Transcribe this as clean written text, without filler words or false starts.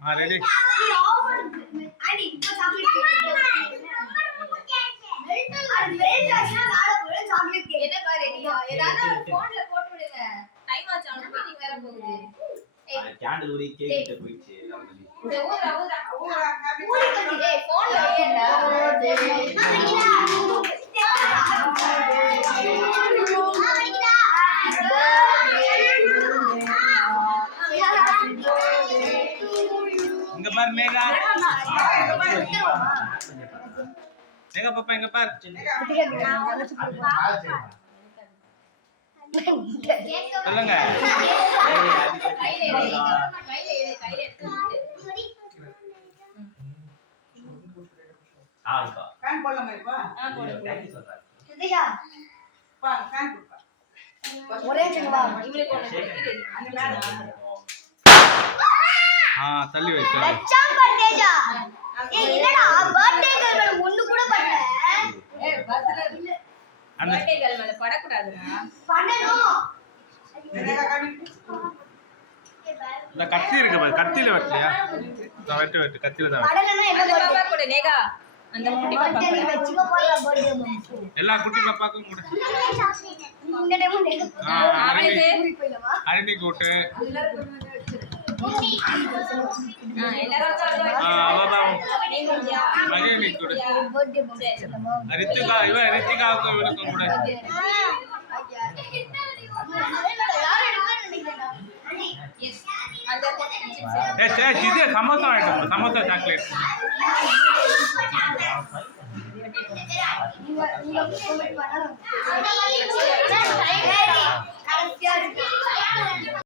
ready candle ஊதி cake போயிடுச்சு இங்க பாரு மேகா மேகா பாப்பா இங்க பாரு சொல்லுங்க ஃபேன் போடலாமா இப்போ பா ஃபேன் போடுப்பா ஒரே செங்கவா தள்ளி வைக்க லட்சம் பர்த்டேஜா என்னடா பர்த்டே கேர்ள் ஒண்ணு கூட பண்ணல பர்த்டே கேர்ள் மேல பட கூடாதுடா பண்ணனும் இந்த கத்தி இருக்கு பாரு கத்தியில வெட்டலையா நான் வெட்டு கத்தியில தான் படலனா என்ன பாப்பா கூட நேகா அந்த குட்டி பாப்பா பர்த்டே வெச்சுக்க போற பர்த்டே எல்லா குட்டி பாப்பாக்கும் கூட இந்த டைம் நேக்கு அரணி கூட்டு மகிழனி கூட ரித்திகா ரித்திகாவுக்கும் இவனுக்கும் கூட இது சமோசா ஆயிடும் சமோசா சாக்லேட்